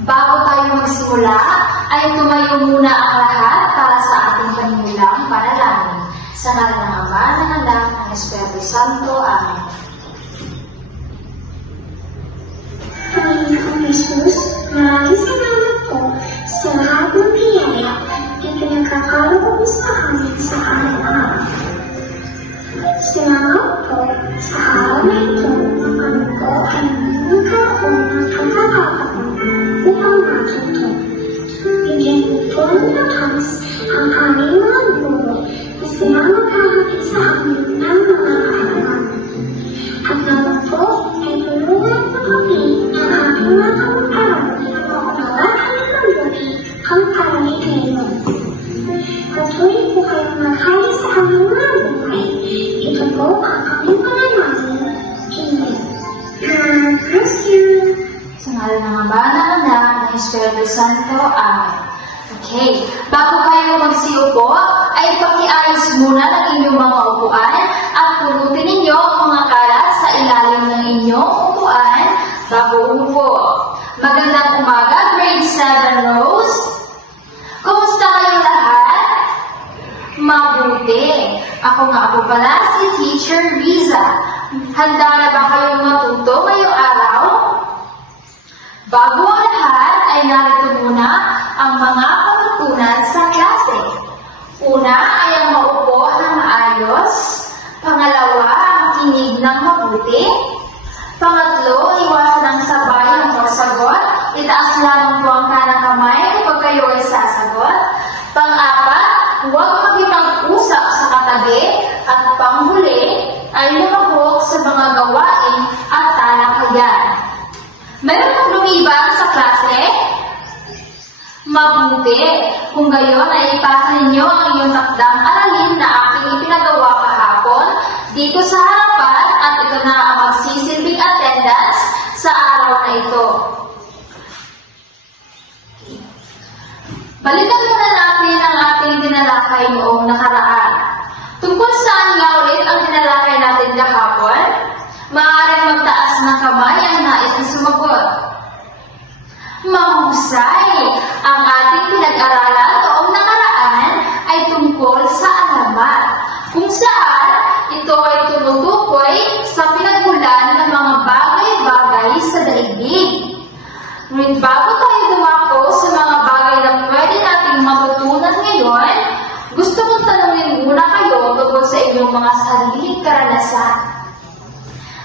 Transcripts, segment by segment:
Bago tayo magsimula, ay tumayo muna ang lahat para sa ating panimulang panalangin. Sa ngalan ng Ama, ng Anak, ng Espiritu Santo. Amen. Panginoong Jesus, maraming salamat po sa lahat ng biyaya na pinagkakaroon mo sa amin sa araw-araw. Salamat po sa araw na ito na kami po ay nagkaroon ng pagkakataon upang matuto. Bigyan mo po ng lakas ang aming mga guro na sila maghahatid sa amin ng mga kaalaman. At naman po ay tulungan mo kami ang aming mga kamag-aral na maunawaan ng mabuti ang kalagayan. Patuloy po kayong maghari sa aming mga buhay. Ito po ang aming panalangin. Amen. Bless you. Sa ngalan ng Ama, ng Anak, ng Espiritu Santo. Amen. Okay, bago kayo magsiupo, ay pakiayos muna ng inyong mga upuan at pulutin ninyo ang mga kalat sa ilalim ng inyong upuan bago umupo. Magandang umaga, grade 7 Rose. Kumusta kayong lahat? Mabuti. Ako nga po pala si Teacher Riza. Handa na ba kayong matuto ngayong araw? Bago ang lahat ay narito muna ang mga pagtutunan sa klase. Una ay ang maupo ng maayos. Pangalawa, ang kinig ng mabuti. Pangatlo, iwasan ang sabay ang pagsagot. Itaas lamang po ang kanang kamay kapag kayo ay sasagot. Pang-apat, huwag makipag-usap sa katabi. At panghuli, ay lumahok sa mga gawain at talakayan. Meron pong lumiban sa klase? Mabuti. Kung gayon ay ipasa ninyo ang inyong takdang aralin na aking ipinagawa kahapon dito sa harapan at ito na ang magsisilbing attendance sa araw na ito. Balikan muna natin ang ating tinalakay noong nakaraan. Tungkol saan nga ulit ang tinalakay natin kahapon? Maaaring magtaas ng kamay ang nais na sumagot. Mahusay! Ang ating pinag-aralan noong nakaraan ay tungkol sa alamat, kung saan ito ay tumutukoy sa pinagmulan ng mga bagay-bagay sa daigdig. Ngunit bago tayo dumako sa mga bagay na pwede nating matutunan ngayon, gusto kong tanungin muna kayo tungkol sa inyong mga sariling karanasan.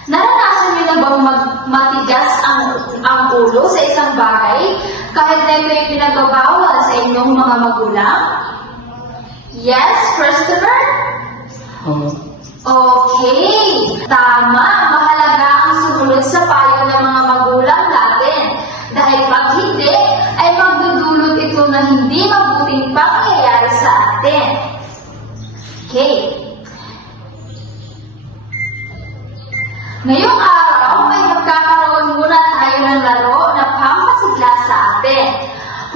Naranasan niyo na bang matigas ang ulo sa isang bagay kahit na ito ay pinagbabawal sa inyong mga magulang? Yes, Christopher? Okay, tama. Mahalaga ang sumunod sa payo ng mga magulang natin. Dahil pag hindi, ay magdudulot ito na hindi mabuting pangyayari sa atin. Okay. Ngayong araw ay magkakaroon muna tayo ng laro na pampasigla sa atin.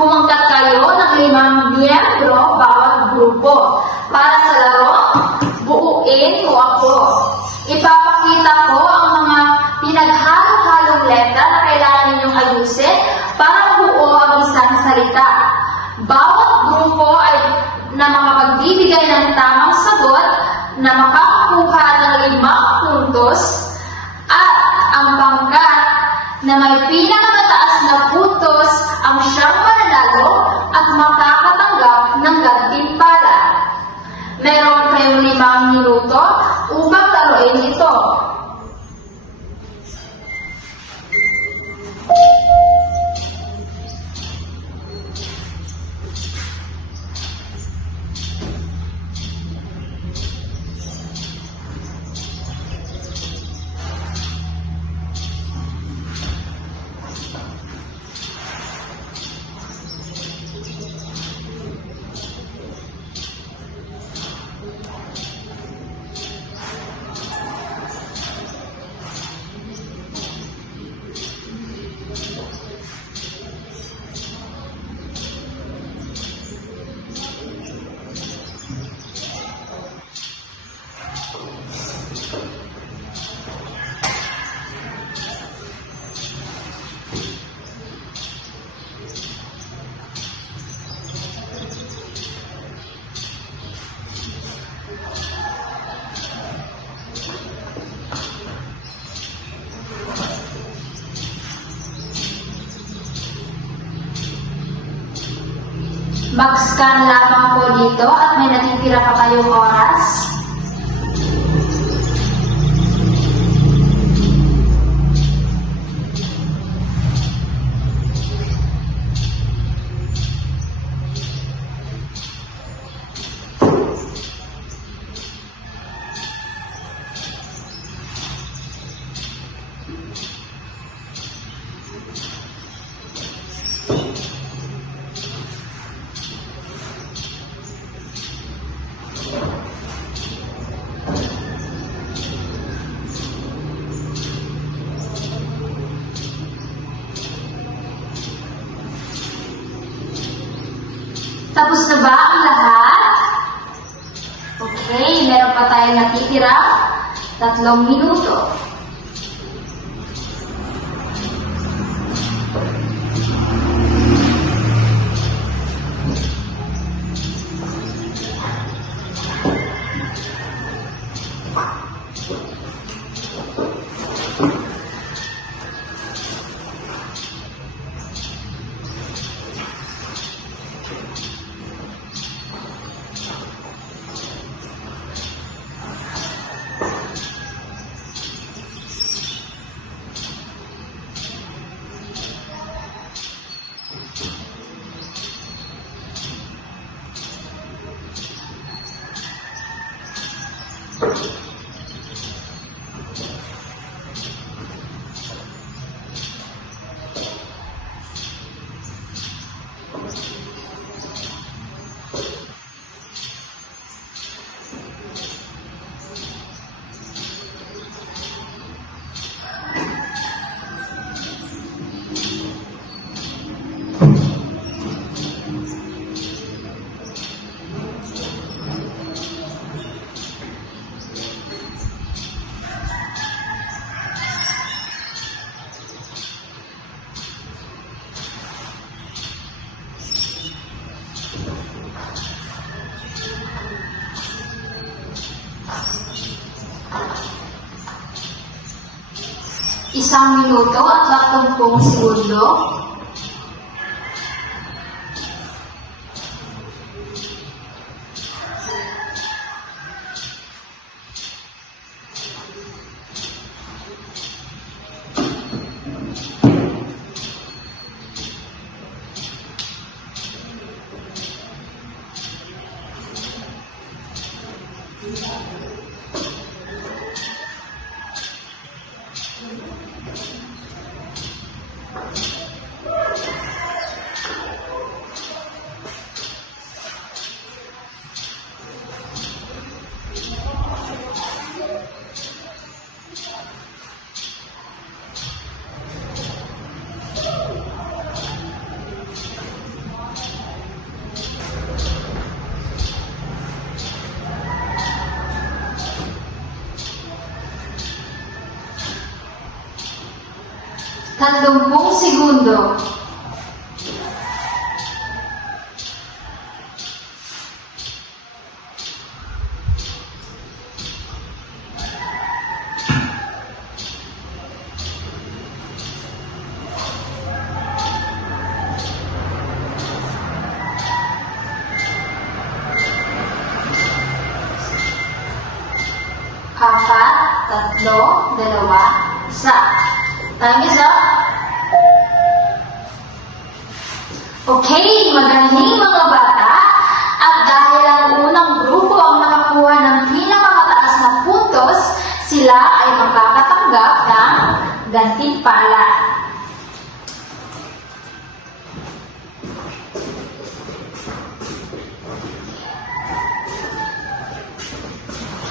Humangkat kayo ng 5 miyembro bawat grupo. Para sa laro, buuin mo ako. Ipapakita ko ang mga pinaghalo-halong letra na kailangan ninyong ayusin para buo ang isang salita. Bawat grupo ay na makapagbibigay ng tamang sagot na makakakuha ng 5 puntos at ang pangkat na may pinakamataas na puntos ang siyang mananalo at makakatanggap ng gantimpala. Meron kayong 5 minuto upang laruin ito. Mag-scan lamang po dito at may natitira pa kayong oras. Tapos na ba ang lahat? Okay, meron pa tayong natitira. 3 minuto. Isang minuto at 30 segundo. Tatlong segundo. Apat, 3, 2, 1. Time is up. Okay, magaling mga bata. At dahil ang unang grupo ang nakakuha ng pinakamataas na puntos, sila ay makakatanggap ng gantimpala.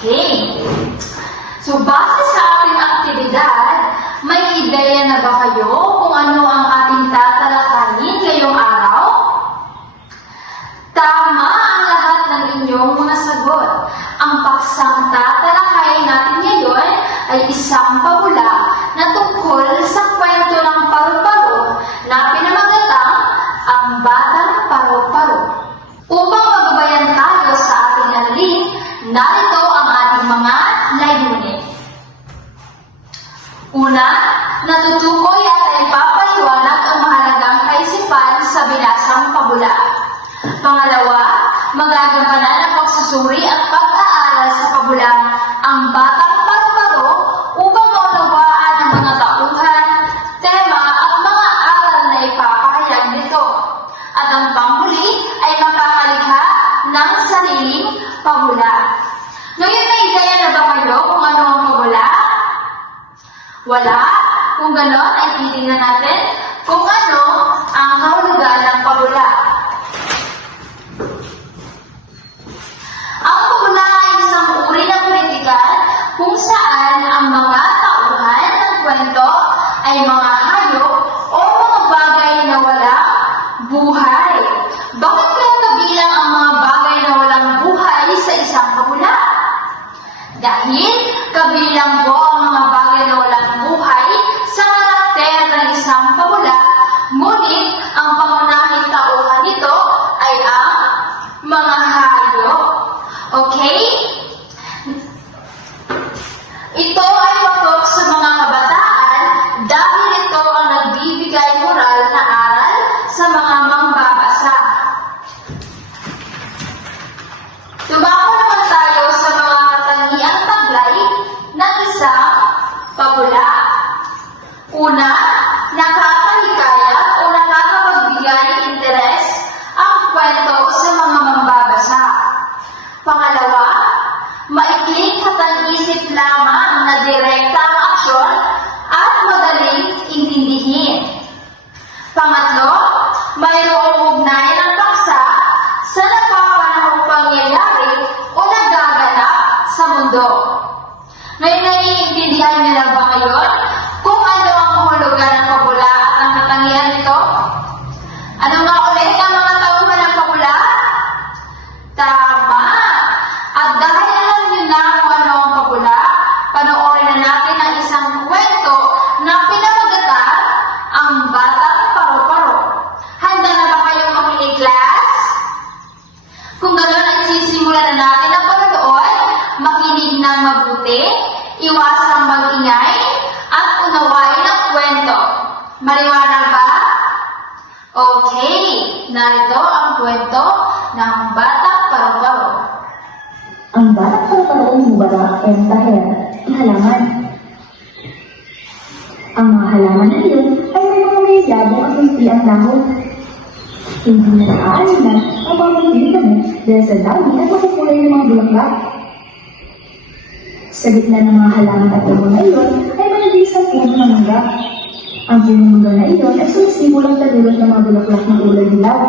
Okay. So, base sa ating aktibidad, may ideya na ba kayo kung ano ang ating tatalakayin ngayong araw? Tama ang lahat ng inyong mga sagot. Ang paksang tatalakayin natin ngayon ay isang pabula na tungkol sa kwento ng paru-paro na pinamagatang Ang Batang Paru-Paro. Upang magabayan tayo sa ating aralin, narito ang ating mga layunin. Una, natutukoy at ipapaliwanag ang mahalagang kaisipan sa binasang pabula. Pangalawa, magagampanan ang pagsusuri at pag-aaral sa pabulang ang batang paru-paro upang maunawaan ang mga tauhan, tema at mga aral na ipapahayag nito. At ang panghuli ay makakalikha ng sariling pabula. Ngayon may ideya na ba kayo kung ano ang pabula? Wala? Kung ganon ay titingnan natin kung ano ang kahulugan ng pabula. Ang pabula ay isang uri ng kritikal kung saan ang mga tauhan ng kwento ay mga hayop o mga bagay na walang buhay. Bakit kaya kabilang ang mga bagay na walang buhay sa isang pabula? Dahil kabilang po ang mga bagay na walang buhay sa karakter ng isang pabula, ngunit ang pangunahing tauhan nito ay ang mga hayop. Okay? Ito ay patok sa mga kabataan dahil ito ang nagbibigay moral na aral sa mga mangbabasa. Tumako naman tayo sa mga katangiang taglay ng isang pabula. Una, nakakalikaya o nakakapagbigay ng interes ang kwento sa mga mangbabasa. Pangalawa, maikling katang-isip lamang na direkta ang aksyon at madaling intindihin. Pangatlo, mayroong ugnayan ng paksa sa napapanahong pangyayari o nagaganap sa mundo. Ngayon naiintindihan niyo na ba ngayon kung ano ang kahulugan ng pabula at ang katangian nito? Ano nga ulit ang mga tauhan ng pabula? Tama! At dahil alam niyo na kung ano ang pabula, panoorin na natin ang isang kwento na pinamagatan ang batang paru-paro. Handa na ba kayong makinig, class? Kung gano'n ay sisimulan na natin ang panonood, makinig ng mabuti, iwasang mag-ingay, at unawain ang kwento. Maliwanag ba? Okay, narito ang kwento ng batang paru-paro. Ang batang paru-paro ay mubarak ay ang taher ng halaman. Ang mga halaman na iyon ay may mga may labong at may ang dahon. Hindi na naaanin ang mga damit dahil sa dami at makukulay ng mga bulaklak. Sa gitna ng mga halaman at dahon na iyon ay may isang puno ng mangga. Ang punong mangga na iyon ay sumisimulang tagulot ng mga bulaklak ng kulay dilaw.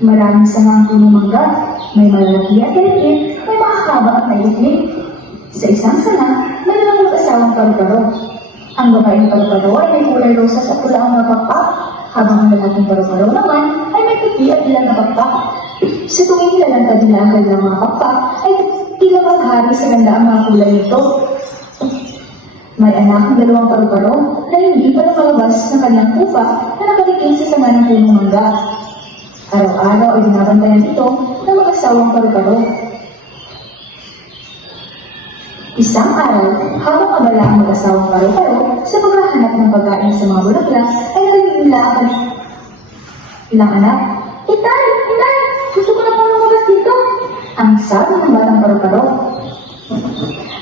Maraming sangang punong mangga, may malalaki at maliit, may makakaba at maliit. Sa isang sanga, may mga mag-asawang paru-paro. Ang babaeng paru-paro ay may kulay rosas at pula ang mapakpak, habang ang lalaking paru-paro naman ay may pipi at ilang na pakpak. Sa tuwing nilalantad nila ang kanilang mga pakpak, ay tila maghari sa ganda ang mga kulay nito. May anak ng dalawang paru-paro na hindi pa nakalabas ng kanyang pupa na nakalikin sa sanga ng punong mangga. Araw-araw ay binabantayan ito ng mag-asawang paru-paro. Isang araw, habang abala ang mag-asawang paru-paro sa paghahanap ng pagkain sa mga bulaklak, ay narinig nila ang ilang anak. Itay! Itay! Gusto ko na pong lumabas dito! Ang sabi ng batang paru-paro.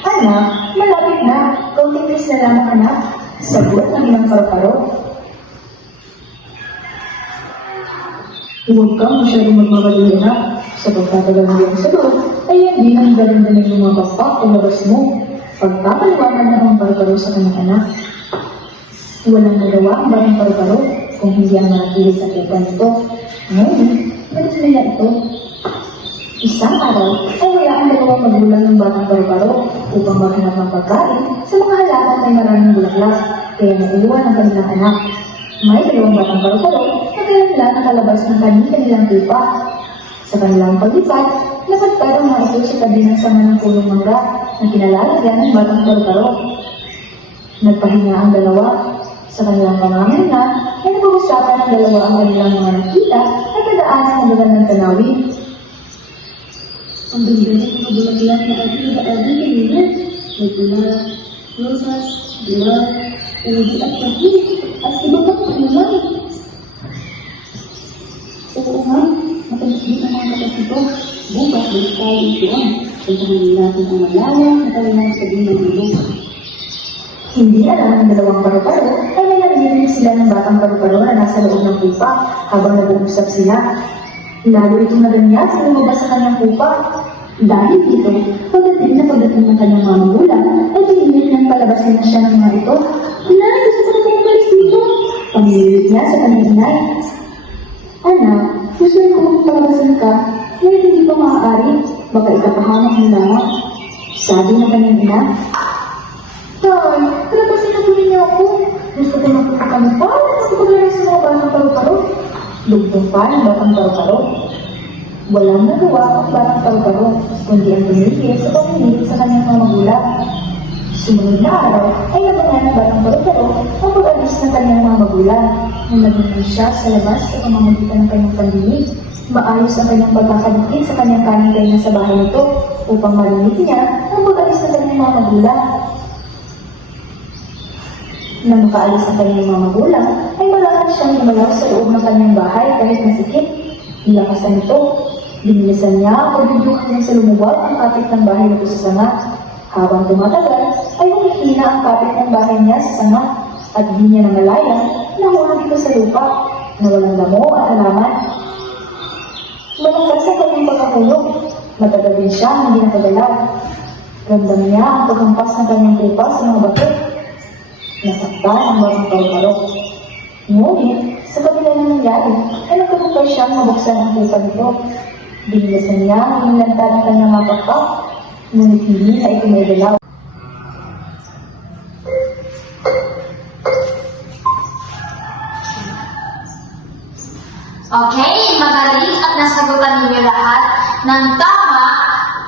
Anak, malapit na. Kaunting bilis na lamang anak. Sagot ng ilang paru-paro. Huwag kang masyadong magmamadali na. Sa pagtatagal mo yung sagot, ay hindi nang dalang-dalang yung mga bakpak o labas mo. Pagpapaliwanag na ang paru-paro sa kanyang anak. Walang nagawa ang batang paru-paro kung hindi ang manatili sa pupa nito. Ngayon, nalis nila ito. Isang araw, ay wala ang dalawang magulang ng batang paru-paro upang maghanap ng pagkain sa mga halaman ay maraming bulaklak, kaya naiwan ang kanilang anak. May dalawang batang paru-paro na kailan lang nakalabas ng kanilang pupa. Sa kanilang paglipat, napadpad ang mga ito sa tabi ng sanga ng punong mangga na kinalalagyan ng batang paru-paro. Nagpahinga ang dalawa. Sa kanilang pamamahinga, ay napag-usapan ng dalawa ang kanilang mga nakita at nadaanan ng magandang tanawin. Ang ganda ng mga bulaklak na ating iba-agi kanina. May pula, rosas, dilaw, uwi at pati, at iba pang kulay. Oo nga, ito. Bukas balik tayo ituan. Puntahan natin ang malawak na kailangan sa ng ilog. Hindi alam ng dalawang paru-paro ay nalagyan sila ng batang paru-paro na nasa loob ng pupa habang nag-uusap sila. Lalo itong naganyan sa lumabas sa kanyang pupa. Dahil dito, pagdating ng kanyang mga magulang, ay pinilit niyang palabasin na siya ng mga ito. Inay, gusto ko na kayong malis dito. Pamilit niya sa kanyang inay. Anak, gusto ko kung palabasin ka, ngunit hindi pa maaari, baka ikapahamak ng langat. Sabi ng kanyang ina. Tay, palabasin na po niyo ako. Gusto ko na po kami pa, magpapagaling sa mga batang paru-paro. Lugtong pa ng batang paru-paro. Walang nagawa ang batang paru-paro, kundi ang tumigil sa pamimilit sa kanyang mga magulang. Sumunod na araw ay nabangan ng batang paru-paro ang pag-alis ng kanyang mga magulang. Nung naging siya sa labas sa pamamagitan ng kanyang pandinig, maayos ang kanyang pagkakadikit sa kanyang kanin sa bahay nito upang marinig niya ang pag-alis ng kanyang mga magulang. Nang makaalis ang kanyang mga magulang, ay malakas siyang lumalaw sa loob ng kanyang bahay kahit masikip. Nilakasan ito. Binilisan niya ang pagdudukot niya sa lumuwag ang kapit ng bahay nito sa sanga. Habang tumatagal, ay humihina ang kapit ng bahay niya sa sanga at di niya namalayan na hulog ito sa lupa na walang damo at halaman. Malakas ang kanyang pagkahulog. Matagal din siya hindi nakagalaw. Ramdam niya ang paghampas ng kanyang pupa sa mga bato. Nasaktan ang batang paru-paro. Ngunit, sa kabila ng nangyari, ay nagkaroon siyang mabuksan ang pupa nito. Binilasan niya ang inilanta ng kanyang mga pakpak, ngunit hindi na ito may galaw. Okay, magaling at nasagutan ninyo lahat ng tama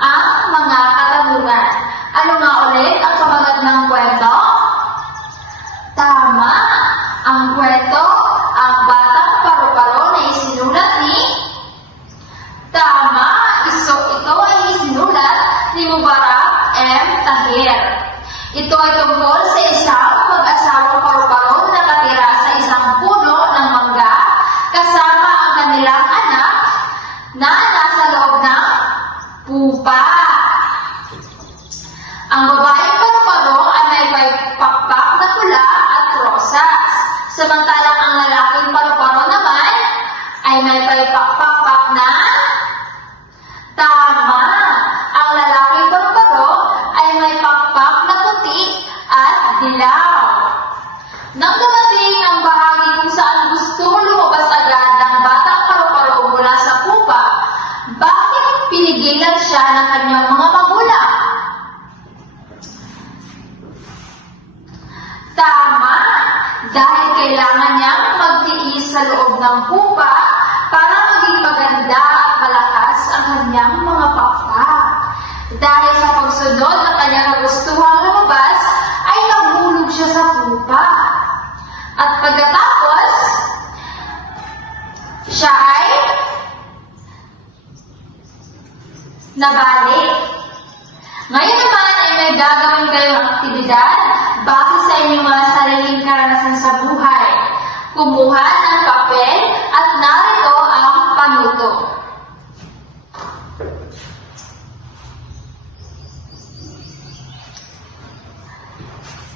ang mga katanungan. Ano nga ulit ang pamagat ng kwento? Tama! Ang kwento, ang batang paru-paro na isinulat ni... Tama! Ito ay isinulat ni Mubarak M. Tahir. Ito ay tungkol sa isang mag-asawang paru-paro na nakatira sa isang puno ng mangga kasama ang kanilang anak na nasa loob ng pupa. Ang babaeng paru-paro ay may pakpak na pula at rosas. Samantalang ang lalaking paru-paro naman ay may pakpak na tama. Ang lalaking paru-paro ay may pakpak na puti at dilaw. Nang dumating ang bahagi kung saan gustong lumabas agad ng batang paru-paro mula sa pupa, bakit pinigilan siya ng kanyang mga magulang? Tama! Dahil kailangan niyang magtiis sa loob ng pupa para maging maganda at malakas ang kanyang mga pakpak. Dahil sa pagsunod ng kanyang kagustuhang lumabas, ay nahulog siya sa pupa. At pagkatapos, siya ay nabalik. Ngayon naman ay may gagawin kayong aktibidad base sa inyong mga sariling karanasan sa buhay. Kumuha ng papel at narito ang panuto.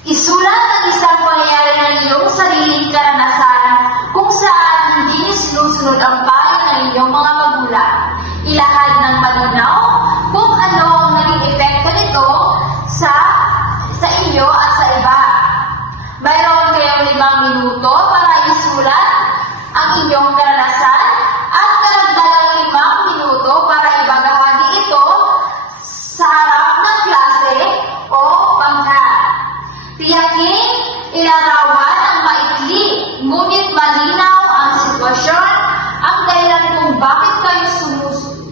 Isulat ang isang pangyayari ng iyong sariling karanasan kung saan hindi niyo sinusunod ang payo ng inyong mga magulang. Ilahad ng malinaw kung ano ang naging epekto nito sa inyo at sa iba. Mayroon kayong 5 minuto para isulat ang inyong karanasan at karagdagang 5 minuto para ibagahagi ito sa harap ng klase o bangka. Tiyaking ilarawan ang maikli, ngunit malinaw ang sitwasyon, ang dahilan kung bakit kayo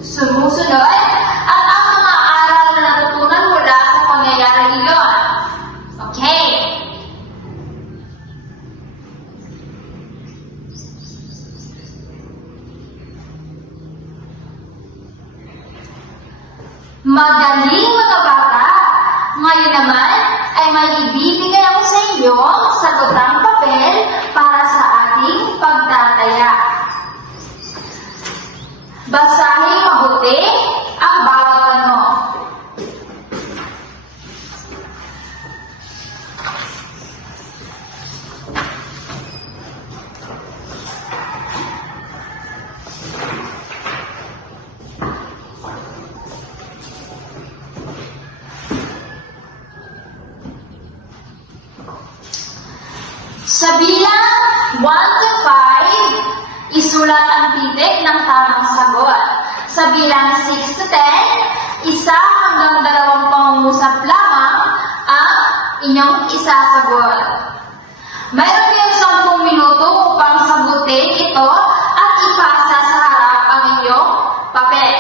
sumusunod at ang mga aral na natutunan mula sa pangyayari iyon. Okay. Magaling mga bata! Ngayon naman ay may ibibigay ako sa inyo sagotang papel para sa ating pagtataya. Basahin mabuti Sa bilang 6 to 10, isa hanggang 2 pangungusap lamang ang inyong isasagot. Mayroon kayong 10 minuto upang sagutin ito at ipasa sa harap ang inyong papel.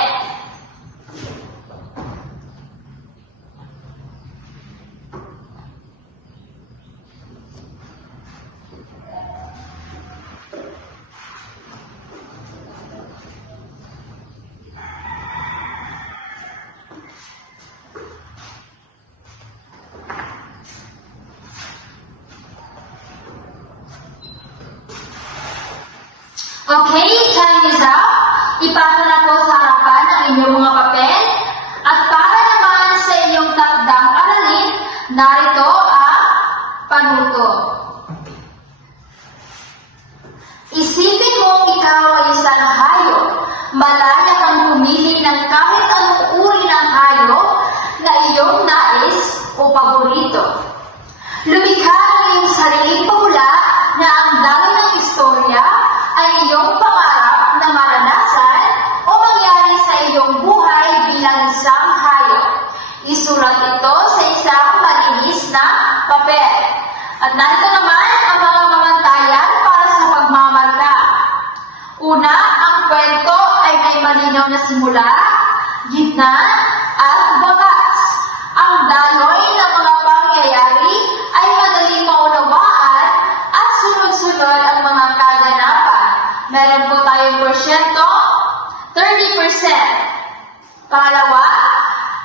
Okay, time is up. Ipasa na po sa harapan ang inyong mga papel. At para naman sa inyong takdang aralin, narito ang panuto. Isipin mong ikaw ay isang hayop. Malaya kang pumili ng kahit anong uri ng hayop na iyong nais o paborito. Lumikha ng iyong sariling pahula na ang dami ng istorya ay iyong pangarap na maranasan o mangyari sa iyong buhay bilang isang hayop. Isulat ito sa isang malinis na papel. At narito naman ang mga pamantayan para sa pagmamarka. Una, ang kwento ay may malinaw na simula, gitna, at wakas. Ang daloy ng mga pangyayari ay madaling maunawaan at sunod-sunod ang mga kaganapan. Meron po tayong porsyento, 30%. Pangalawa,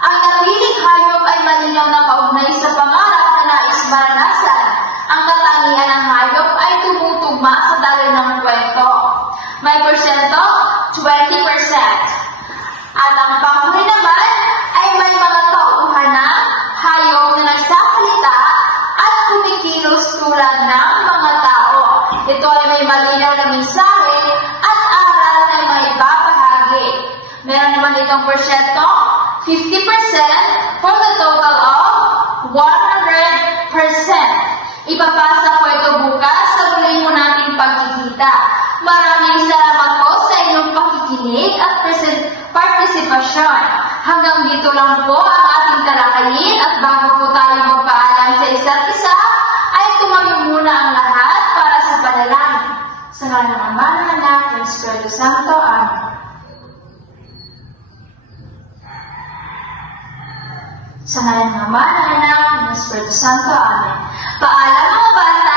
ang napiling hayop ay malinaw na kaugnay sa pangarap na nais maranasan. Ang katangian ng hayop ay tumutugma sa daloy ng kwento. May porsyento, 20%. At ang panghuli naman ay may mga tauhan ng hayop na nagsasalita at kumikilos tulad ng mga tao. Ito ay may malinaw na mensahe at aral na may babahagi. Meron naman itong porsyento, 50% for the total of 100%. Ipapasa po ito bukas sa muli mo nating pagkikita. Maraming salamat po sa inyong pakikinig at partisipasyon. Hanggang dito lang po ang ating talakayin at bago po tayo magpaalam sa isa't isa, ay tumayo muna ang lahat para sa panalangin. Sa ngalan ng Ama, ng Anak, ng Espiritu Santo. Amen. Sa ngalan ng Ama, ng Anak, ng Espiritu Santo. Amen. Paalam mga bata.